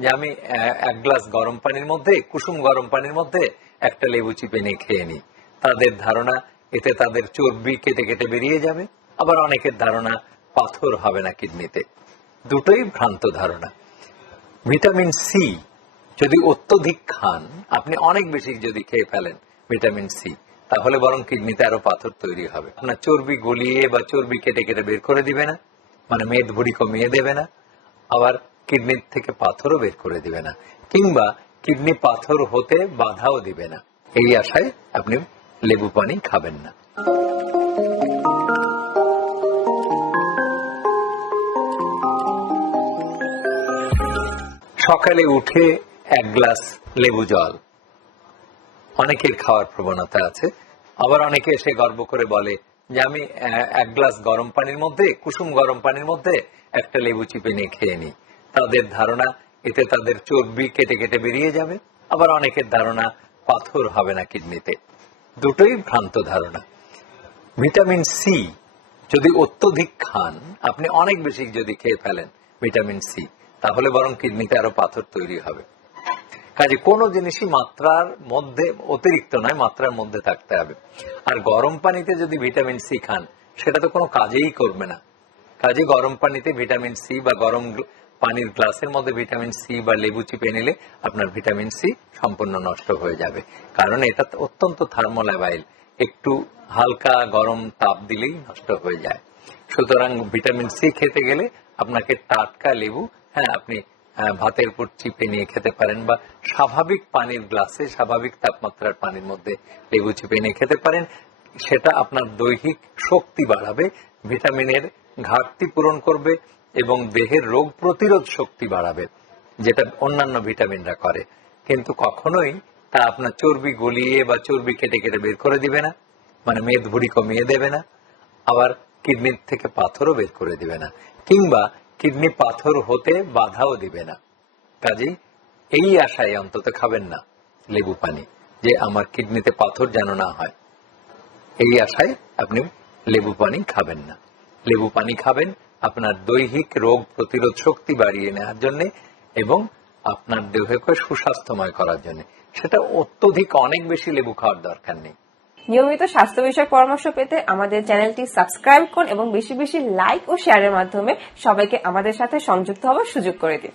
যে আমি এক গ্লাস গরম পানির মধ্যে, কুসুম গরম পানির মধ্যে একটা লেবু চিপে নিয়ে খেয়ে নিই। তাদের ধারণা, এতে তাদের চর্বি কেটে কেটে বেরিয়ে যাবে। আবার অনেকের ধারণা, পাথর হবে না কিডনিতে। দুটোই ভ্রান্ত ধারণা। ভিটামিন সি যদি অত্যধিক খান, আপনি অনেক বেশি যদি খেয়ে ফেলেন ভিটামিন সি, তাহলে বরং কিডনিতে আরও পাথর তৈরি হবে। আপনার চর্বি গলিয়ে বা চর্বি কেটে কেটে বের করে দিবে না। মানে মেদ ভুড়ি কমিয়ে দেবে না। আবার কিডনির থেকে পাথরও বের করে দিবে না, কিংবা কিডনি পাথর হতে বাধাও দিবে না। এই আশায় আপনি লেবু পানি খাবেন না। সকালে উঠে এক গ্লাস লেবু জল। অনেকের খাওয়ার প্রবণতা আছে, আবার অনেকে এসে গর্ব করে বলে যে আমি এক গ্লাস গরম পানির মধ্যে, কুসুম গরম পানির মধ্যে একটা লেবু চিপে নিয়ে খেয়ে নিই। তাদের ধারণা, এতে তাদের চর্বি কেটে কেটে বেরিয়ে যাবে। আবার অনেকের ধারণা, পাথর হবে না কিডনিতে। দুটোই ভ্রান্ত ধারণা। ভিটামিন সি যদি অত্যধিক খান, আপনি অনেক বেশি যদি খেয়ে ফেলেন ভিটামিন সি তাহলে বরং কিডনিতে আরও পাথর তৈরি হবে। কাজে কোনো জিনিসই মাত্রার মধ্যে, অতিরিক্ত নয়, মাত্রার মধ্যে থাকতে হবে। আর গরম পানিতে যদি ভিটামিন সি খান, সেটা তো কোনো কাজেই করবে না। কাজে গরম পানিতে ভিটামিন সি বা গরম পানির গ্লাসের মধ্যে ভিটামিন সি বা লেবু চিপে নিলে আপনার ভিটামিন সি সম্পূর্ণ নষ্ট হয়ে যাবে। কারণ এটা অত্যন্ত থার্মোলাবাইল একটু হালকা গরম তাপ দিলেই নষ্ট হয়ে যায়। সুতরাং ভিটামিন সি খেতে গেলে আপনাকে টাটকা লেবু হ্যাঁ আপনি ভাতের উপর চিপে নিয়ে খেতে পারেন বা স্বাভাবিক পানির গ্লাসে স্বাভাবিক তাপমাত্রার পানির মধ্যে লেবু চিপে নিয়ে খেতে পারেন। সেটা আপনার দৈহিক শক্তি বাড়াবে, ভিটামিনের ঘাটতি পূরণ করবে এবং দেহের রোগ প্রতিরোধ শক্তি বাড়াবে, যেটা অন্যান্য ভিটামিনরা করে। কিন্তু কখনোই তা আপনার চর্বি গলিয়ে বা চর্বি কেটে কেটে বের করে দিবে না মানে মেদ ভুড়ি কমিয়ে দেবে না, আবার কিডনির থেকে পাথরও বের করে দিবে না, কিংবা কিডনি পাথর হতে বাধাও দিবে না। কাজেই এই আশায় অন্তত খাবেন না লেবু পানি, যে আমার কিডনিতে পাথর যেন না হয়। এই আশায় আপনি লেবু পানি খাবেন না। লেবু পানি খাবেন আপনার দৈহিক রোগ প্রতিরোধ শক্তি বাড়িয়ে নেওয়ার জন্য এবং আপনার দেহকে সুস্বাস্থ্যময় করার জন্য। সেটা অত্যধিক অনেক বেশি লেবু খাওয়ার দরকার নেই। নিয়মিত স্বাস্থ্য বিষয়ক পরামর্শ পেতে আমাদের চ্যানেলটি সাবস্ক্রাইব করুন এবং বেশি বেশি লাইক ও শেয়ারের মাধ্যমে সবাইকে আমাদের সাথে সংযুক্ত হওয়ার সুযোগ করে দিন।